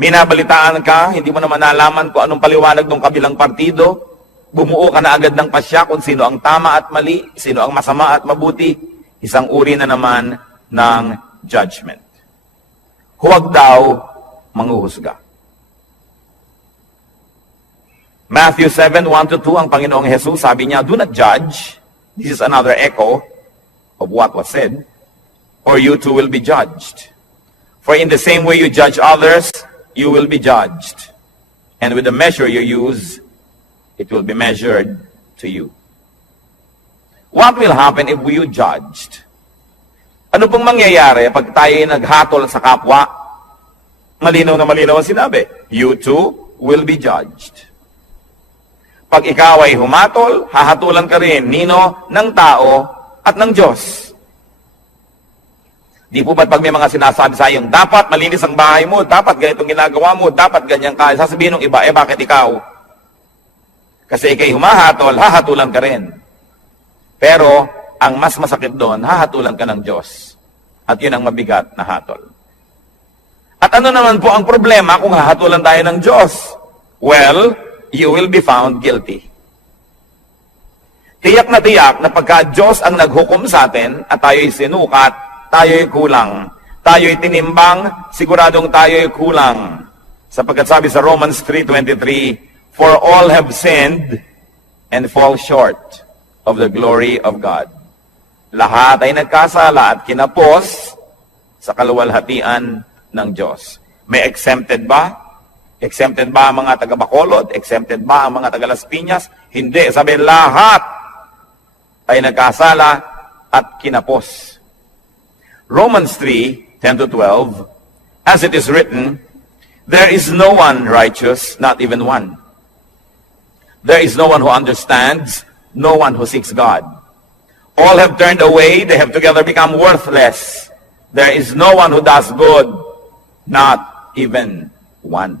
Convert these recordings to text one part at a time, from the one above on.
Minabalitaan ka, hindi mo naman nalaman kung anong paliwanag ng kabilang partido. Bumuo ka na agad ng pasya kung sino ang tama at mali, sino ang masama at mabuti. Isang uri na naman ng judgment. Huwag daw manghuhusga. Matthew 7:1-2, ang Panginoong Jesus, sabi niya, do not judge. This is another echo of what was said. Or you too will be judged. For in the same way you judge others, you will be judged. And with the measure you use, it will be measured to you. What will happen if you judged? Ano pong mangyayari pag tayo ay naghatol sa kapwa? Malinaw na malinaw ang sinabi. You too will be judged. Pag ikaw ay humatol, hahatulan ka rin, nino, ng tao at ng Diyos. Di po ba't pag may mga sinasabi sa iyo, dapat malinis ang bahay mo, dapat ganitong ginagawa mo, dapat ganyan ka, sasabihin ng iba, bakit ikaw? Kasi ikay humahatol, hahatulan ka rin. Pero, ang mas masakit doon, hahatulan ka ng Diyos. At yun ang mabigat na hatol. At ano naman po ang problema kung hahatulan tayo ng Diyos? Well, you will be found guilty. Tiyak na pagka Diyos ang naghukom sa atin at tayo'y sinukat, tayo'y kulang. Tayo'y tinimbang, siguradong tayo'y kulang. Sapagkat sabi sa Romans 3:23, for all have sinned and fall short of the glory of God. Lahat ay nagkasala at kinapos sa kaluwalhatian ng Diyos. May exempted ba? Exempted ba ang mga taga-Bacolod? Exempted ba ang mga taga-Las Piñas? Hindi. Sabi, lahat ay nagkasala at kinapos. Romans 3:10-12, as it is written, there is no one righteous, not even one. There is no one who understands, no one who seeks God. All have turned away, they have together become worthless. There is no one who does good, not even one.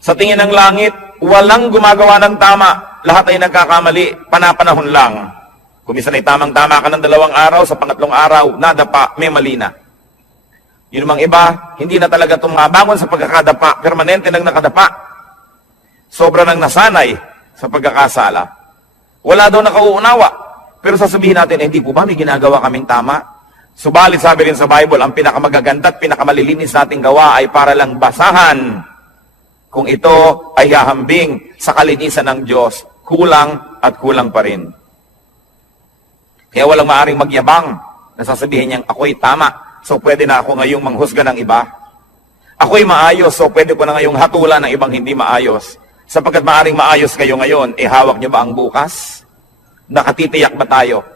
Sa tingin ng langit, walang gumagawa ng tama. Lahat ay nagkakamali, panapanahon lang. Kung minsan ay tamang-tama ka ng 2 araw, sa pangatlong araw, nadapa, may mali na. Yun mang iba, hindi na talaga tumabangon sa pagkakadapa, permanente nang nakadapa. Sobra nang nasanay sa pagkakasala. Wala daw nakauunawa. Pero sasabihin natin, hindi po ba may ginagawa kaming tama? Subalit sabi rin sa Bible, ang pinakamagaganda at pinakamalilinis nating gawa ay para lang basahan. Kung ito ay hahambing sa kalinisan ng Diyos, kulang at kulang pa rin. Kaya walang maaring magyabang na sasabihin niyang ako'y tama, so pwede na ako ngayong manghusga ng iba. Ako'y maayos, so pwede ko na ngayong hatulan ng ibang hindi maayos. Sapagkat maaring maayos kayo ngayon, hawak niyo ba ang bukas? Nakatitiyak ba tayo?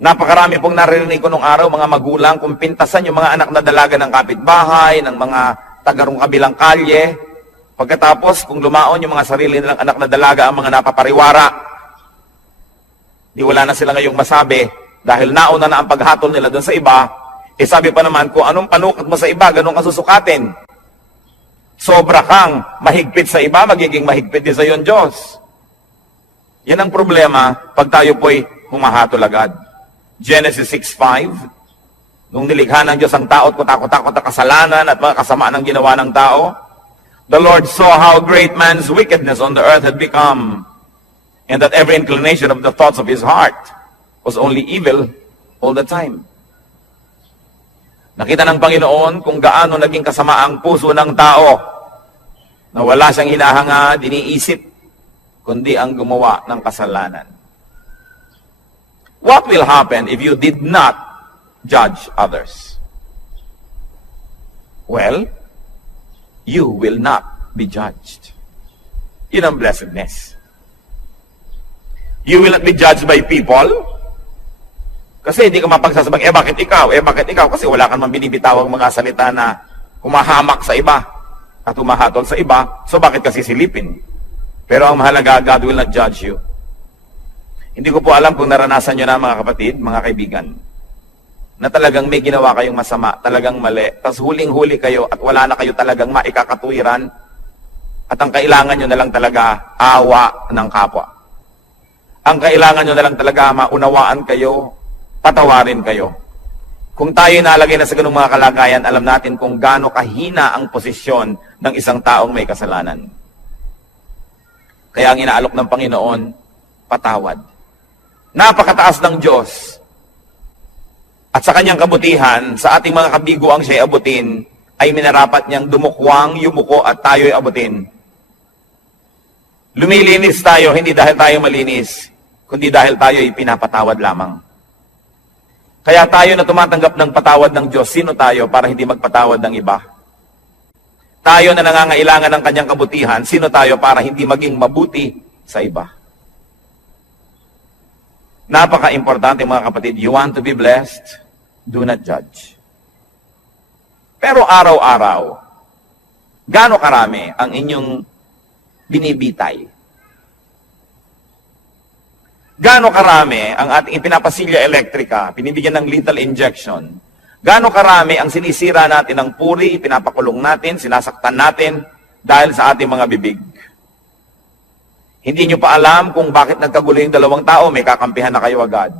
Napakarami pong naririnig ko nung araw, mga magulang, kung pintasan yung mga anak na dalaga ng kapitbahay, ng mga tagarong kabilang kalye. Pagkatapos, kung lumaon yung mga sarili nilang anak na dalaga, ang mga napapariwara, di wala na sila ngayong masabi, dahil nauna na ang paghatol nila doon sa iba, sabi pa naman, kung anong panukat mo sa iba, ganun ka susukatin. Sobra kang mahigpit sa iba, magiging mahigpit din sa iyo ang Diyos. Yan ang problema pag tayo po'y humahatol agad. Genesis 6:5, nung nilikha ng Diyos ang tao at kutakot-takot na kasalanan at mga kasamaan ng ginawa ng tao, the Lord saw how great man's wickedness on the earth had become, and that every inclination of the thoughts of his heart was only evil all the time. Nakita ng Panginoon kung gaano naging kasama ang puso ng tao na wala siyang hinahanga, diniisip, kundi ang gumawa ng kasalanan. What will happen if you did not judge others? Well, you will not be judged. Yun ang blessedness. You will not be judged by people. Kasi hindi ka mapagsasabang, bakit ikaw? Bakit ikaw? Kasi wala kang binibitawang mga salita na humahamak sa iba at humahatol sa iba. So bakit kasi silipin? Pero ang mahalaga, God will not judge you. Hindi ko po alam kung naranasan nyo na mga kapatid, mga kaibigan, na talagang may ginawa kayong masama, talagang mali. Tapos huling-huli kayo at wala na kayo talagang maikakatuwiran. At ang kailangan nyo na lang talaga, awa ng kapwa. Ang kailangan nyo na lang talaga, maunawaan kayo, patawarin kayo. Kung tayo nalagay na sa ganung mga kalagayan, alam natin kung gaano kahina ang posisyon ng isang taong may kasalanan. Kaya ang inaalok ng Panginoon, patawad. Napakataas ng Diyos. At sa kanyang kabutihan, sa ating mga kabiguang siya'y abutin, ay minarapat niyang dumukwang, yumuko at tayo'y abutin. Lumilinis tayo, hindi dahil tayo malinis, kundi dahil tayo'y pinapatawad lamang. Kaya tayo na tumatanggap ng patawad ng Diyos, sino tayo para hindi magpatawad ng iba? Tayo na nangangailangan ng kanyang kabutihan, sino tayo para hindi maging mabuti sa iba? Napaka-importante mga kapatid, you want to be blessed? Do not judge. Pero araw-araw, gaano karami ang inyong binibitay? Gaano karami ang ating ipinapasilya elektrika, pinibigyan ng lethal injection? Gaano karami ang sinisira natin ng puri, pinapakulong natin, sinasaktan natin dahil sa ating mga bibig? Hindi nyo pa alam kung bakit nagkagulo yung dalawang tao, may kakampihan na kayo agad.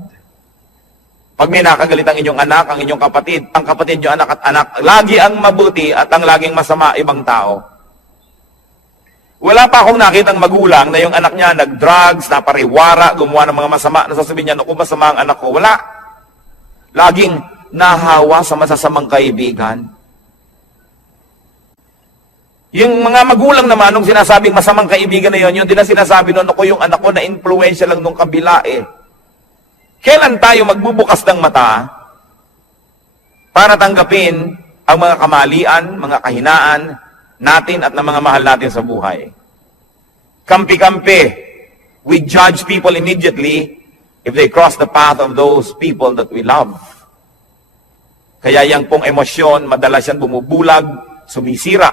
Pag may nakagalit ang inyong anak, ang inyong kapatid, ang kapatid nyo anak at anak, lagi ang mabuti at ang laging masama ibang tao. Wala pa akong nakitang magulang na yung anak niya nag-drugs, napariwara, gumawa ng mga masama, nasasabihin niya, naku, masama ang anak ko. Wala. Laging nahawa sa masasamang kaibigan. Yung mga magulang naman, nung sinasabing masamang kaibigan na yun, yung din na sinasabi nun, ako yung anak ko na influensya lang nung kabila eh. Kailan tayo magbubukas ng mata para tanggapin ang mga kamalian, mga kahinaan natin at ng mga mahal natin sa buhay? Kampi-kampi. We judge people immediately if they cross the path of those people that we love. Kaya yang pong emosyon, madalas yan bumubulag, sumisira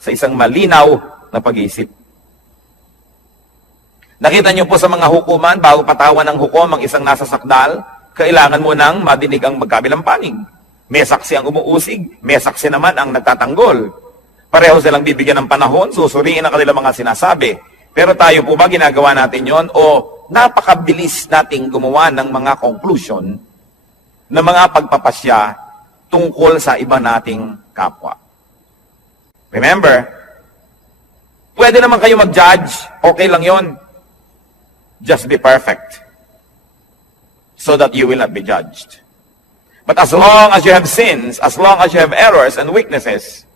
sa isang malinaw na pag-iisip. Nakita niyo po sa mga hukuman, bago patawan ng hukom ang isang nasa sakdal, kailangan mo nang madinig ang magkabilang panig. May saksi ang umuusig, may saksi naman ang nagtatanggol. Pareho silang bibigyan ng panahon, susuriin ang kanilang mga sinasabi. Pero tayo po ba ginagawa natin yon o napakabilis nating gumawa ng mga conclusion na mga pagpapasya tungkol sa iba nating kapwa? Remember, pwede naman kayo mag-judge, okay lang yon. Just be perfect so that you will not be judged. But as long as you have sins, as long as you have errors and weaknesses,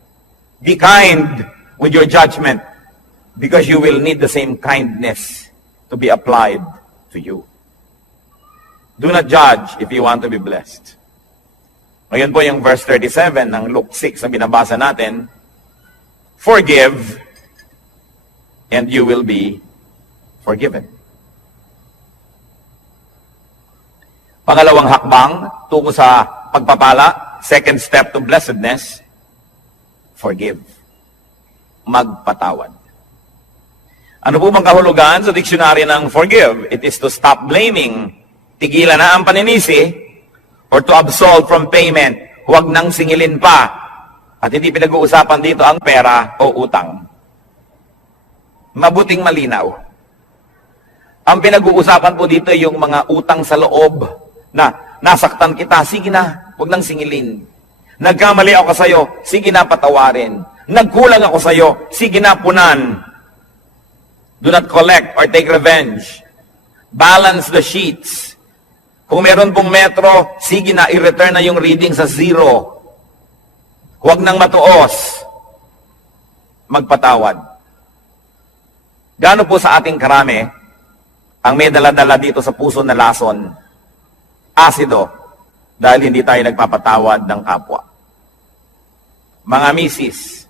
be kind with your judgment because you will need the same kindness to be applied to you. Do not judge if you want to be blessed. Ngayon po yung verse 37 ng Luke 6 na binabasa natin, forgive and you will be forgiven. Pangalawang hakbang tungo sa pagpapala, second step to blessedness, forgive. Magpatawad. Ano po bang kahulugan sa diksyonaryo ng forgive? It is to stop blaming, tigilan na ang paninisi, or to absolve from payment, huwag nang singilin pa. At hindi pinag-uusapan dito ang pera o utang. Mabuting malinaw. Ang pinag-uusapan po dito ay yung mga utang sa loob, na nasaktan kita, sige na, huwag nang singilin. Nagkamali ako sa iyo, sige na patawarin. Nagkulang ako sa iyo, sige na punan. Do not collect or take revenge. Balance the sheets. Kung meron pong metro, sige na, i-return na yung reading sa 0. Huwag nang matuos. Magpatawad. Gaano po sa ating karami ang may dala-dala dito sa puso na lason? Asido, dahil hindi tayo nagpapatawad ng kapwa. Mga misis,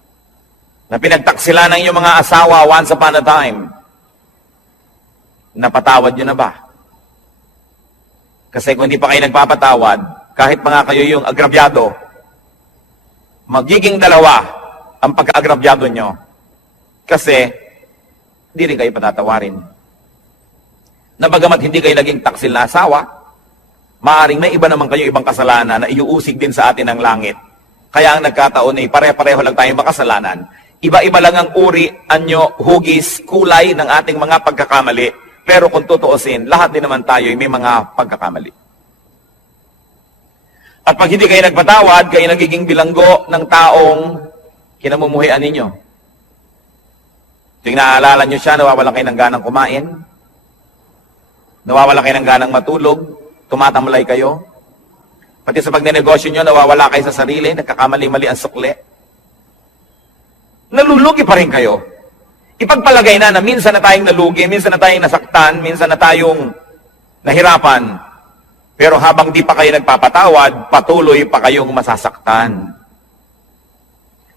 na pinagtaksila ng inyong mga asawa once upon a time, napatawad nyo na ba? Kasi kung hindi pa kayo nagpapatawad, kahit mga kayo yung agrabyado, magiging dalawa ang pagka-agrabyado nyo. Kasi, hindi rin kayo patatawarin. Na bagamat hindi kayo naging taksil na asawa, maaring may iba naman kayo ibang kasalanan na iuusig din sa atin ng langit. Kaya ang nagkataon ay pare-pareho lang tayong makasalanan. Iba-iba lang ang uri, anyo, hugis, kulay ng ating mga pagkakamali. Pero kung tutuusin, lahat din naman tayo ay may mga pagkakamali. At pag hindi kayo nagpatawad, kayo nagiging bilanggo ng taong kinamumuhian ninyo. Tuwing naaalala nyo siya, nawawala kayo ng ganang kumain, nawawala kayo ng ganang matulog, tumatamlay kayo. Pati sa pagnenegosyo nyo, nawawala kayo sa sarili, nagkakamali-mali ang sukli. Nalulugi pa rin kayo. Ipagpalagay na minsan na tayong nalugi, minsan na tayong nasaktan, minsan na tayong nahirapan. Pero habang di pa kayo nagpapatawad, patuloy pa kayong masasaktan.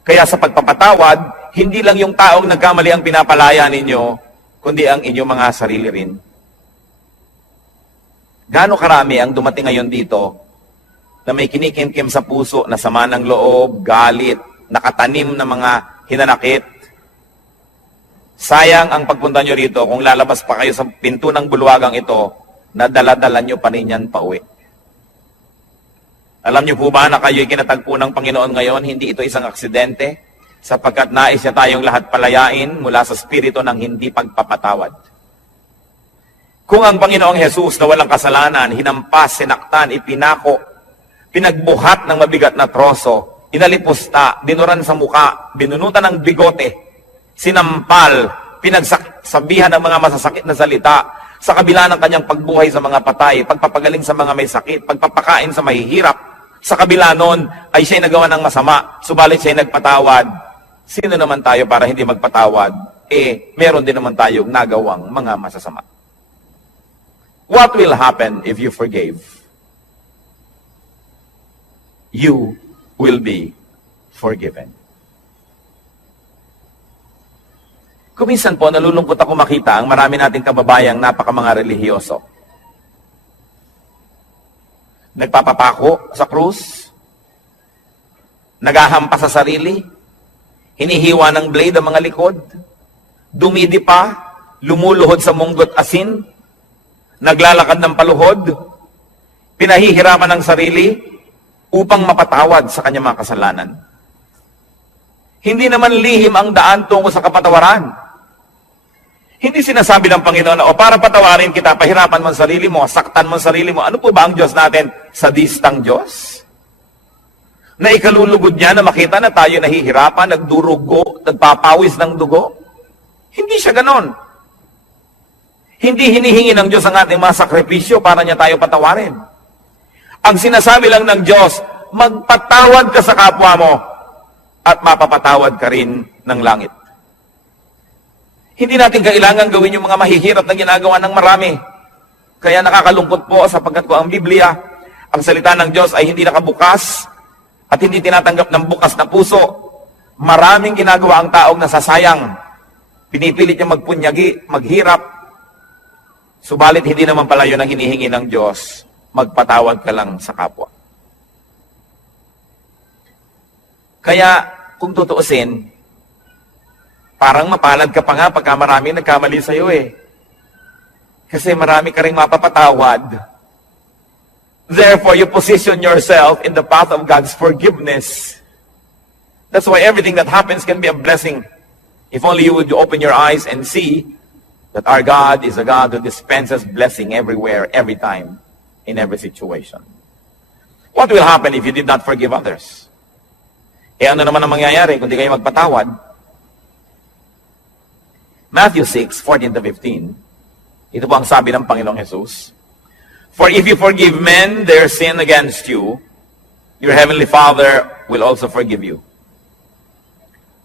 Kaya sa pagpapatawad, hindi lang yung taong nagkamali ang pinapalaya ninyo, kundi ang inyong mga sarili rin. Gaano karami ang dumating ngayon dito na may kinikimkim sa puso na sama ng loob, galit, nakatanim na mga hinanakit. Sayang ang pagpunta nyo rito kung lalabas pa kayo sa pinto ng bulwagang ito na dala-dala nyo pa rin yan pauwi. Alam nyo po ba na kayo'y kinatagpo ng Panginoon ngayon, hindi ito isang aksidente, sapagkat nais niya tayong lahat palayain mula sa spirito ng hindi pagpapatawad. Kung ang Panginoong Jesus na walang kasalanan, hinampas, sinaktan, ipinako, pinagbuhat ng mabigat na troso, inalipusta, dinuran sa muka, binunutan ng bigote, sinampal, pinagsabihan ng mga masasakit na salita, sa kabila ng kanyang pagbuhay sa mga patay, pagpapagaling sa mga may sakit, pagpapakain sa mahihirap, sa kabila nun ay siya'y nagawa ng masama, subalit siya'y nagpatawad. Sino naman tayo para hindi magpatawad? Meron din naman tayong nagawang mga masasama. What will happen if you forgave? You will be forgiven. Kuminsan po, nalulungkot ako makita ang marami nating kababayang napaka-mga relihiyoso. Nagpapapako sa krus, naghahampas sa sarili, hinihiwa ng blade ang mga likod, dumidipa, lumuluhod sa munggot asin, naglalakad ng paluhod, pinahihirapan ng sarili upang mapatawad sa kanyang mga kasalanan. Hindi naman lihim ang daan tungo sa kapatawaran. Hindi sinasabi ng Panginoon na, para patawarin kita, pahirapan mo ang sarili mo, saktan mo ang sarili mo. Ano po ba ang Diyos natin? Sadistang Diyos? Na ikalulugod niya na makita na tayo nahihirapan, nagdurugo, nagpapawis ng dugo? Hindi siya ganon. Hindi hinihingi ng Diyos ang ating mga sakripisyo para niya tayo patawarin. Ang sinasabi lang ng Diyos, magpatawad ka sa kapwa mo at mapapatawad ka rin ng langit. Hindi natin kailangan gawin yung mga mahihirap na ginagawa ng marami. Kaya nakakalungkot po sapagkat ko ang Biblia, ang salita ng Diyos ay hindi nakabukas at hindi tinatanggap ng bukas na puso. Maraming ginagawa ang taong nasasayang. Pinipilit niya magpunyagi, maghirap. Subalit hindi naman pala yun ang hinihingi ng Diyos. Magpatawad ka lang sa kapwa. Kaya kung tutuusin, parang mapalad ka pa nga pagka marami nagkamali sa'yo Kasi marami ka rin mapapatawad. Therefore, you position yourself in the path of God's forgiveness. That's why everything that happens can be a blessing. If only you would open your eyes and see that our God is a God who dispenses blessing everywhere, every time, in every situation. What will happen if you did not forgive others? Ano naman ang mangyayari kung di kayo magpatawad? Matthew 6:14-15. Ito po ang sabi ng Panginoong Jesus. For if you forgive men their sin against you, your heavenly Father will also forgive you.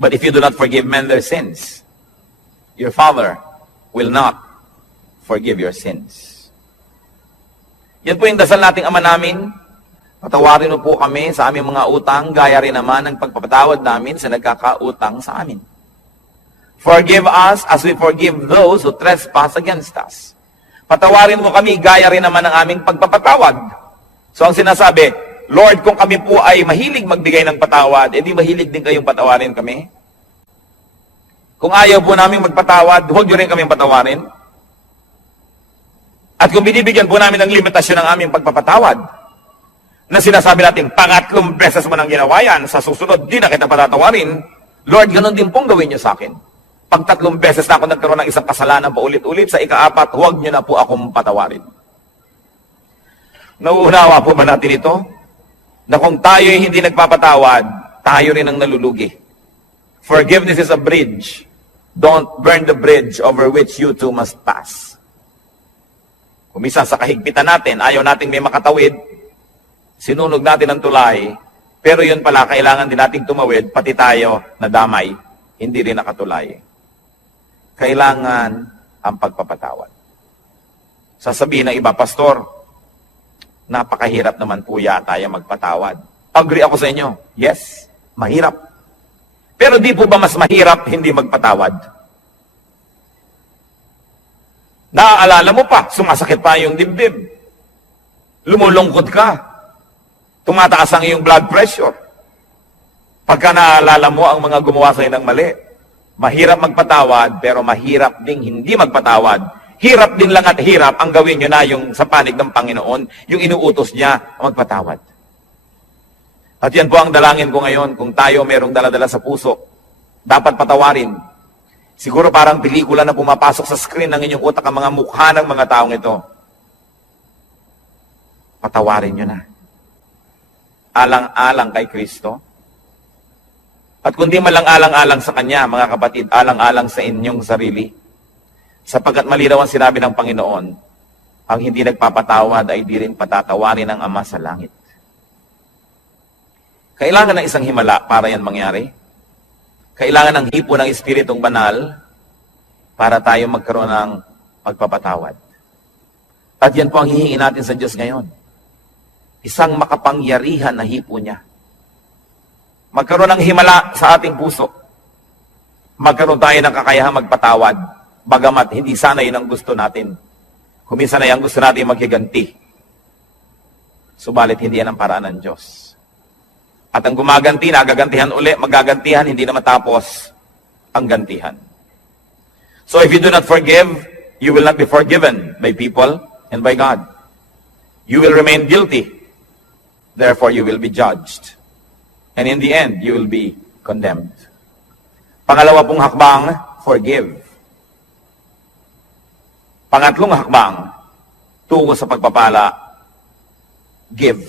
But if you do not forgive men their sins, your Father will not forgive your sins. Yan po yung dasal nating Ama namin. Patawarin mo po kami sa aming mga utang, gaya rin naman ng pagpapatawad namin sa nagkakautang sa amin. Forgive us as we forgive those who trespass against us. Patawarin mo kami, gaya rin naman ng aming pagpapatawad. So ang sinasabi, Lord, kung kami po ay mahilig magbigay ng patawad, edi mahilig din kayong patawarin kami. Kung ayaw po namin magpatawad, huwag nyo rin kaming patawarin. At kung binibigyan po namin ng limitasyon ng aming pagpapatawad, na sinasabi natin, pangatlong beses mo nang ginawa yan, sa susunod, di na kita patatawarin, Lord, ganun din pong gawin niyo sa akin. Pag 3 beses na ako nagkaroon ng isang kasalanan paulit-ulit, sa ika-4, huwag niyo na po akong patawarin. Nauunawa po ba natin ito? na kung tayo hindi nagpapatawad, tayo rin ang nalulugi. Forgiveness is a bridge. Don't burn the bridge over which you too must pass. Kung minsan sa kahigpitan natin, ayaw natin may makatawid, sinunog natin ang tulay, pero yun pala, kailangan din nating tumawid, pati tayo na damay, hindi rin nakatulay. Kailangan ang pagpapatawad. Sasabihin ng iba, Pastor, napakahirap naman po yata yung magpatawad. Agree ako sa inyo. Yes, mahirap. Pero di po ba mas mahirap hindi magpatawad? Naaalala mo pa, sumasakit pa yung dibdib. Lumulungkot ka. Tumataas ang iyong blood pressure. Pagka naaalala mo ang mga gumawa sa'yo ng mali. Mahirap magpatawad, pero mahirap ding hindi magpatawad. Hirap din lang at hirap ang gawin nyo na yung sa panig ng Panginoon, yung inuutos niya magpatawad. At yan po ang dalangin ko ngayon, kung tayo merong daladala sa puso, dapat patawarin. Siguro parang pelikula na pumapasok sa screen ng inyong utak ang mga mukha ng mga taong ito. Patawarin nyo na. Alang-alang kay Kristo. At kundi malang alang-alang sa Kanya, mga kapatid, alang-alang sa inyong sarili. Sapagkat malinaw ang sinabi ng Panginoon, ang hindi nagpapatawad ay di rin patatawarin ng Ama sa langit. Kailangan ng isang himala para yan mangyari. Kailangan ng hipo ng Espiritong Banal para tayo magkaroon ng pagpapatawad. At yan po ang hihingi natin sa Diyos ngayon. Isang makapangyarihan na hipo niya. Magkaroon ng himala sa ating puso. Magkaroon tayo ng kakayahang magpatawad. Bagamat hindi sana yun ang gusto natin. Kuminsan na yung gusto natin maghiganti. Subalit hindi yan ang paraan ng Diyos. At ang gumaganti, nagagantihan uli, magagantihan, hindi na matapos ang gantihan. So if you do not forgive, you will not be forgiven by people and by God. You will remain guilty. Therefore, you will be judged. And in the end, you will be condemned. Pangalawa pong hakbang, forgive. Pangatlong hakbang, tungo sa pagpapala, give.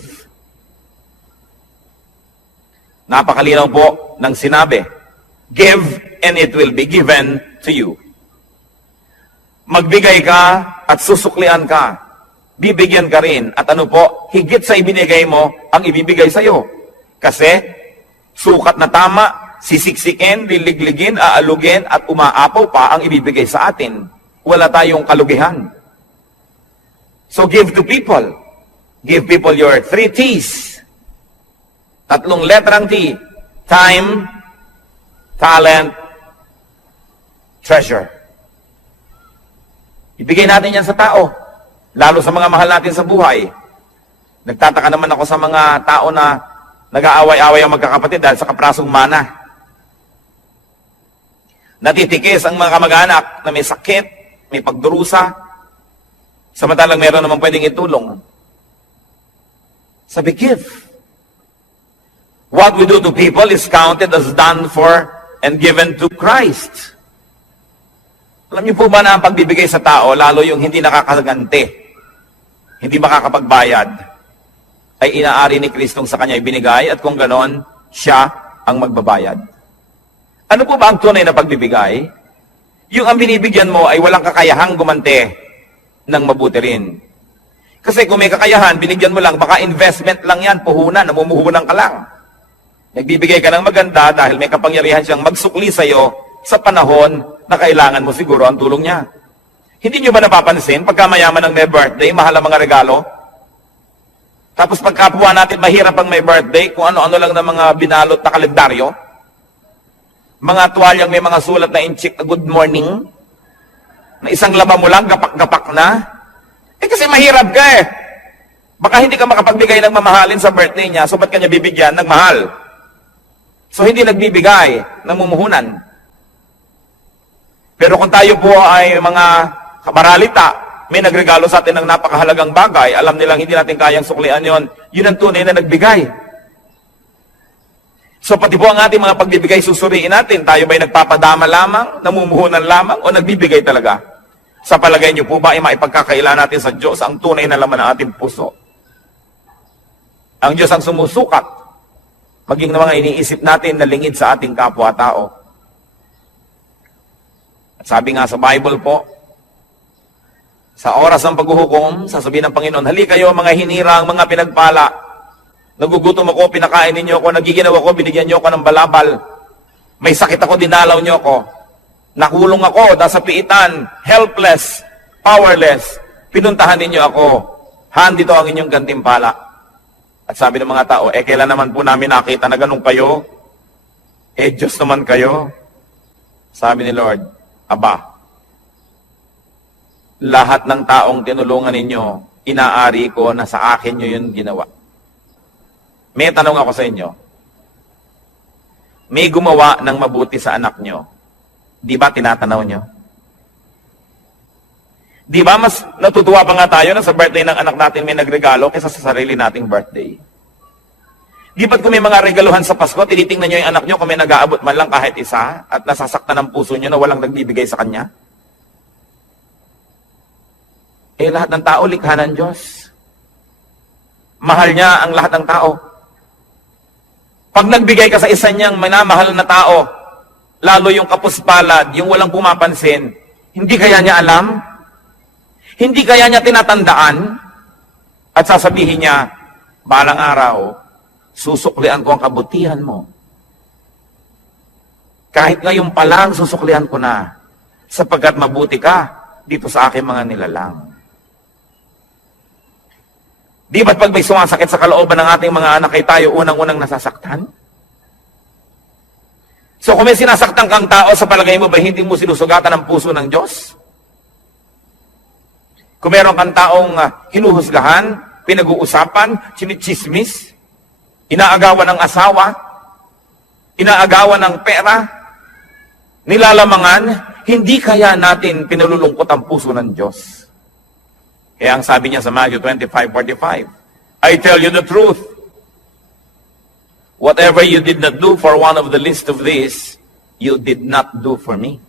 Napakalinaw po ng sinabi, give and it will be given to you. Magbigay ka at susuklian ka. Bibigyan ka rin. At ano po, higit sa ibinigay mo, ang ibibigay sa iyo. Kasi, sukat na tama, sisiksikin, liligligin, aalugin, at umaapaw pa ang ibibigay sa atin. Wala tayong kalugihan. So give to people. Give people your 3 T's. 3 letrang T. Time, talent, treasure. Ibigay natin yan sa tao. Lalo sa mga mahal natin sa buhay. Nagtataka naman ako sa mga tao na nag-aaway-away ang magkakapatid dahil sa kaprasong mana. Natitikis ang mga kamag-anak na may sakit, may pagdurusa, samantalang meron naman pwedeng itulong. Sabi, give. What we do to people is counted as done for and given to Christ. Alam niyo po ba na ang pagbibigay sa tao, lalo yung hindi nakakaganti, hindi makakapagbayad, ay inaari ni Kristong sa kanya ibinigay at kung ganon, siya ang magbabayad. Ano po ba ang tunay na pagbibigay? Yung ang binibigyan mo ay walang kakayahang gumante ng mabuti rin. Kasi kung may kakayahan, binigyan mo lang, baka investment lang yan, puhunan, namumuhunan ka lang. Nagbibigay ka ng maganda dahil may kapangyarihan siyang magsukli sa iyo sa panahon na kailangan mo siguro ang tulong niya. Hindi niyo ba napapansin, pagka mayaman ang may birthday, mahal ang mga regalo? Tapos pagkapuha natin, mahirap ang may birthday, kung ano-ano lang ng mga binalot na kalendaryo. Mga tuwalyang may mga sulat na inchik na good morning, na isang laba mo lang, gapak-gapak na. Kasi mahirap ka eh. Baka hindi ka makapagbigay ng mamahalin sa birthday niya, so ba't kanya bibigyan ng mahal? So hindi nagbibigay ng mumuhunan. Pero kung tayo po ay mga kamaralita, may nagregalo sa atin ng napakahalagang bagay, alam nilang hindi natin kayang suklian yon, yun ang tunay na nagbigay. So pati po ang ating mga pagbibigay, susuriin natin, tayo ba'y nagpapadama lamang, namumuhunan lamang, o nagbibigay talaga? Sa palagay niyo po ba ay maipagkakaila natin sa Diyos ang tunay na laman ng ating puso? Ang Diyos ang sumusukat, maging na mga iniisip natin na lingid sa ating kapwa-tao. At sabi nga sa Bible po, sa oras ng paghuhukom, sasabihin ng Panginoon, halika kayo mga hinirang, mga pinagpala. Nagugutom ako, pinakain ninyo ako, nagiginaw ako, binigyan niyo ako ng balabal. May sakit ako, dinalaw niyo ako. Nakulong ako, nasa piitan, helpless, powerless. Pinuntahan ninyo ako. Dito ang inyong gantimpala. At sabi ng mga tao, kailan naman po namin nakita na ganun kayo? Diyos naman kayo. Sabi ni Lord, aba, lahat ng taong tinulungan ninyo, inaari ko na sa akin nyo yun ginawa. May tanong ako sa inyo. May gumawa ng mabuti sa anak nyo. Di ba tinatanaw nyo? Di ba mas natutuwa pa nga tayo na sa birthday ng anak natin may nagregalo kaysa sa sarili nating birthday? Di ba't kung may mga regaluhan sa Pasko, tinitingnan nyo yung anak nyo kung may nag-aabot man lang kahit isa at nasasaktan ang puso nyo na walang nagbibigay sa kanya? Lahat ng tao, likha ng Diyos. Mahal niya ang lahat ng tao. Pag nagbigay ka sa isa niyang minamahal na tao, lalo yung kapuspalad, yung walang pumapansin, hindi kaya niya alam? Hindi kaya niya tinatandaan? At sasabihin niya, balang araw, susuklian ko ang kabutihan mo. Kahit ngayon pa lang, susuklian ko na, sapagkat mabuti ka dito sa aking mga nilalang. Di ba't pag may sumasakit sa kalooban ng ating mga anak ay tayo unang-unang nasasaktan? So kung may sinasaktan kang tao, sa palagay mo ba hindi mo sinusugatan ang puso ng Diyos? Kung meron kang taong hinuhusgahan, pinag-uusapan, chinichismis, inaagawan ng asawa, inaagawan ng pera, nilalamangan, hindi kaya natin pinululungkot ang puso ng Diyos. Kaya ang sabi niya sa Matthew 25:45, I tell you the truth. Whatever you did not do for one of the least of these, you did not do for me.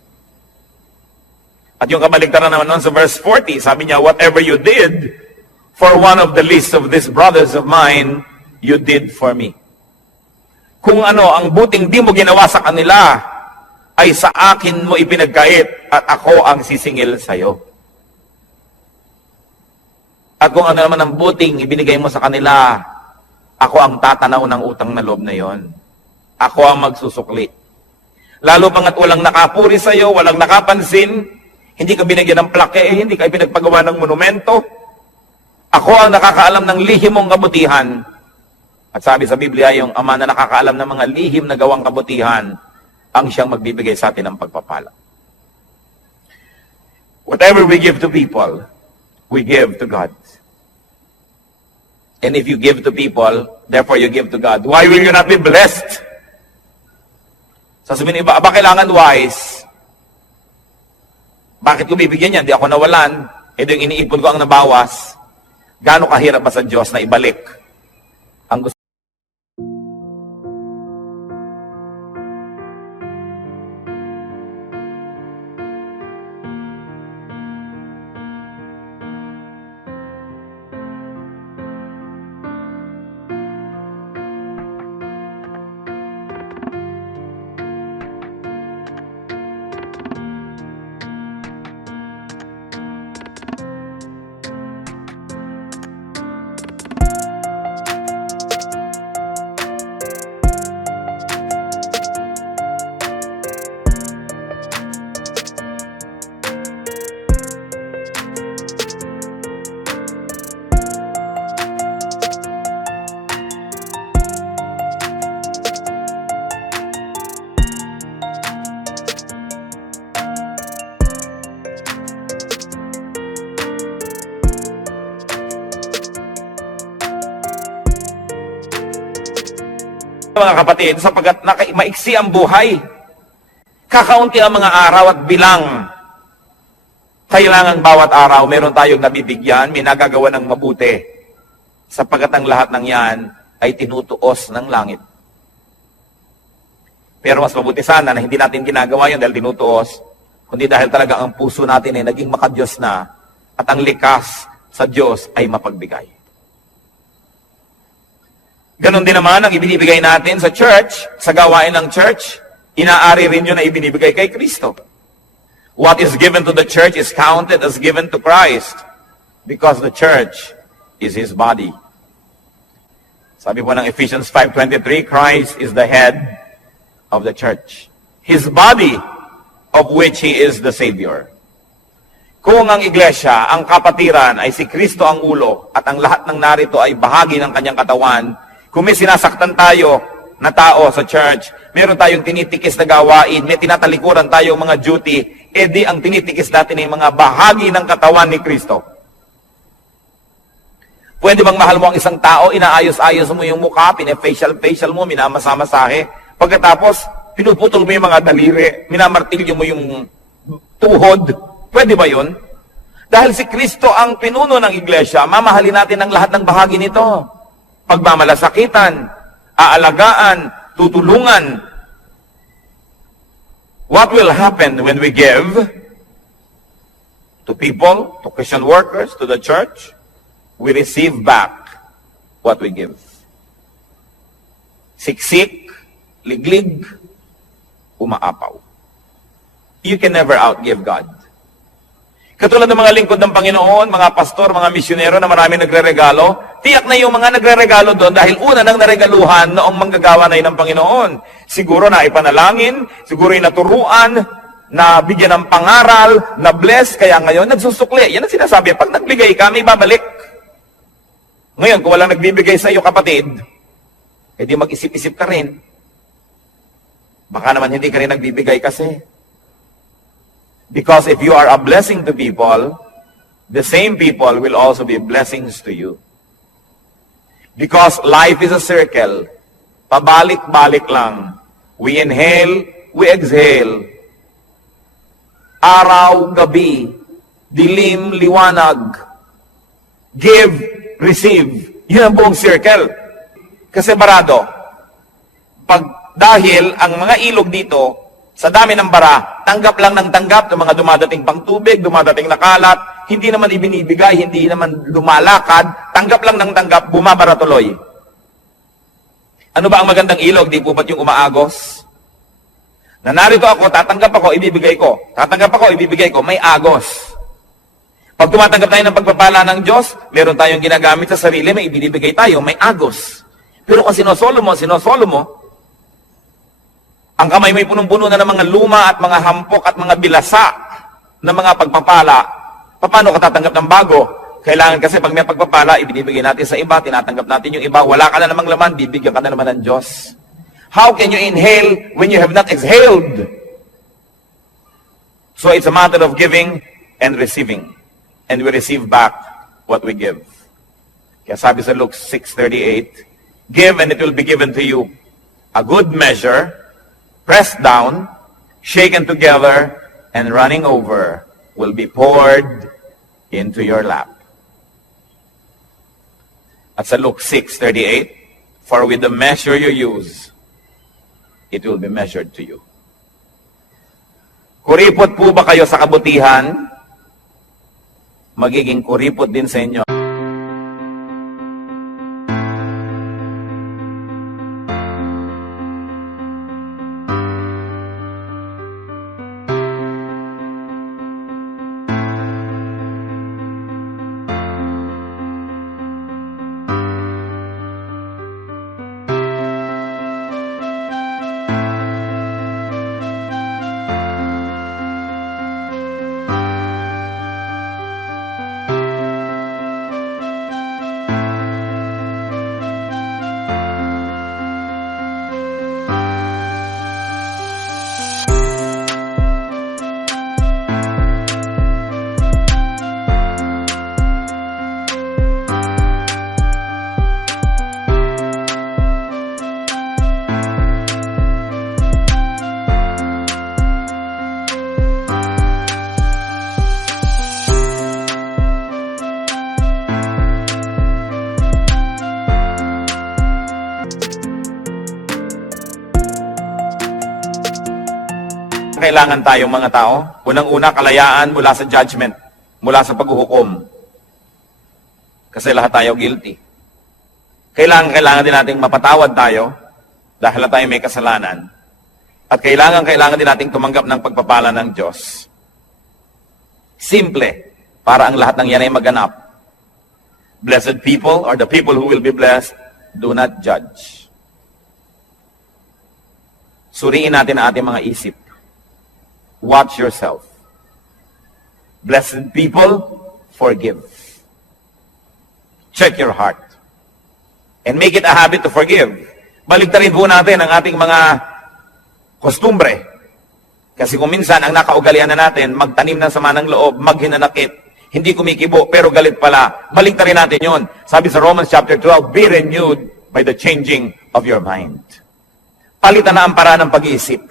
At yung kabaligtaran naman nun sa verse 40, sabi niya, whatever you did for one of the least of these brothers of mine, you did for me. Kung ano, ang buting di mo ginawa sa kanila, ay sa akin mo ipinagkait at ako ang sisingil sa iyo. At kung ano naman ang buting ibinigay mo sa kanila, ako ang tatanaw ng utang na loob na yon. Ako ang magsusukli. Lalo pang at walang nakapuri sa iyo, walang nakapansin, hindi ka binigyan ng plaque, hindi ka pinagpagawa ng monumento. Ako ang nakakaalam ng lihim mong kabutihan. At sabi sa Biblia, yung ama na nakakaalam ng mga lihim na gawang kabutihan, ang siyang magbibigay sa atin ng pagpapala. Whatever we give to people, we give to God. And if you give to people, therefore you give to God. Why will you not be blessed? Sasabihin iba, kailangan wise. Bakit ko bibigyan niya? Hindi ako nawalan. Yung iniipon ko ang nabawas. Gaano kahirap ba sa Diyos na ibalik ang gusto? Mga kapatid, sapagkat maiksi ang buhay. Kakaunti ang mga araw at bilang. Kailangan bawat araw, meron tayong nabibigyan, may nagagawa ng mabuti. Sapagkat ang lahat ng yan ay tinutuos ng langit. Pero mas mabuti sana na hindi natin ginagawa yun dahil tinutuos, kundi dahil talaga ang puso natin ay naging makadiyos na at ang likas sa Diyos ay mapagbigay. Ganon din naman ang ibinibigay natin sa church, sa gawain ng church, inaari rin yun na ibinibigay kay Kristo. What is given to the church is counted as given to Christ because the church is His body. Sabi po ng Ephesians 5:23, Christ is the head of the church. His body, of which He is the Savior. Kung ang iglesia, ang kapatiran ay si Kristo ang ulo at ang lahat ng narito ay bahagi ng kanyang katawan, kung may sinasaktan tayo na tao sa church, meron tayong tinitikis na gawain, may tinatalikuran tayong mga duty, edi ang tinitikis natin ay mga bahagi ng katawan ni Kristo. Pwede bang mahal mo ang isang tao, inaayos-ayos mo yung mukha, pine-facial mo, minamasa-masahe, pagkatapos, pinuputol mo yung mga daliri, minamartilyo mo yung tuhod, pwede ba yun? Dahil si Kristo ang pinuno ng iglesia, mamahalin natin ang lahat ng bahagi nito. Pagmamalasakitan, aalagaan, tutulungan. What will happen when we give to people, to Christian workers, to the church? We receive back what we give. Siksik, liglig, umaapaw. You can never outgive God. Katulad ng mga lingkod ng Panginoon, mga pastor, mga misyonero na marami nagre-regalo, tiyak na yung mga nagre-regalo doon dahil una nang naregaluhan noong manggagawa na yun ng Panginoon. Siguro na ipanalangin, siguro naturuan, na bigyan ng pangaral, na bless, kaya ngayon nagsusukli. Yan ang sinasabi, pag nagbigay ka, may babalik. Ngayon, kung walang nagbibigay sa iyo, kapatid, edi mag-isip-isip ka rin. Baka naman hindi ka rin nagbibigay kasi. Because if you are a blessing to people, the same people will also be blessings to you. Because life is a circle. Pabalik-balik lang. We inhale, we exhale. Araw, gabi, dilim, liwanag. Give, receive. Yun ang buong circle. Kasi barado. Dahil ang mga ilog dito, sa dami ng bara, tanggap lang ng tanggap ng mga dumadating pang tubig, dumadating na kalat, hindi naman ibinibigay, hindi naman lumalakad, tanggap lang ng tanggap, bumabara tuloy. Ano ba ang magandang ilog? Di po ba't yung umaagos? Na narito ako, tatanggap ako, ibibigay ko. Tatanggap ako, ibibigay ko. May agos. Pag tumatanggap tayo ng pagpapala ng Diyos, meron tayong ginagamit sa sarili, may ibinibigay tayo, may agos. Pero kung sinosolo mo, ang kamay mo'y punong-puno na ng mga luma at mga hampok at mga bilasa na mga pagpapala, paano ka tatanggap ng bago? Kailangan kasi pag may pagpapala, ibinibigay natin sa iba, tinatanggap natin yung iba, wala ka na namang laman, bibigyan ka na naman ng Diyos. How can you inhale when you have not exhaled? So it's a matter of giving and receiving. And we receive back what we give. Kaya sabi sa Luke 6:38, give and it will be given to you. A good measure, pressed down, shaken together, and running over, will be poured into your lap. At sa Luke 6:38, for with the measure you use, it will be measured to you. Kuripot po ba kayo sa kabutihan? Magiging kuripot din sa inyo. Kailangan tayong mga tao, unang-una kalayaan mula sa judgment, mula sa paghuhukom. Kasi lahat tayo guilty. Kailangan din nating mapatawad tayo dahil na tayo may kasalanan. At kailangan din nating tumanggap ng pagpapala ng Diyos. Simple, para ang lahat ng yan ay maganap. Blessed people, or the people who will be blessed, do not judge. Suriin natin ang ating mga isip. Watch yourself. Blessed people, forgive. Check your heart. And make it a habit to forgive. Baligtarin po natin ang ating mga kostumbre. Kasi kung minsan, ang nakaugalian na natin, magtanim ng sama ng loob, maghinanakit, hindi kumikibo, pero galit pala. Baligtarin natin yon. Sabi sa Romans chapter 12, be renewed by the changing of your mind. Palitan na ang paraan ng pag-iisip.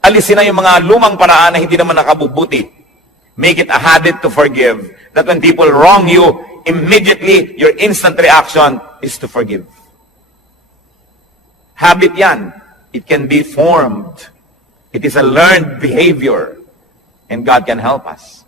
Alisin na yung mga lumang paraan na hindi naman nakabubuti. Make it a habit to forgive. That when people wrong you, immediately, your instant reaction is to forgive. Habit yan. It can be formed. It is a learned behavior. And God can help us.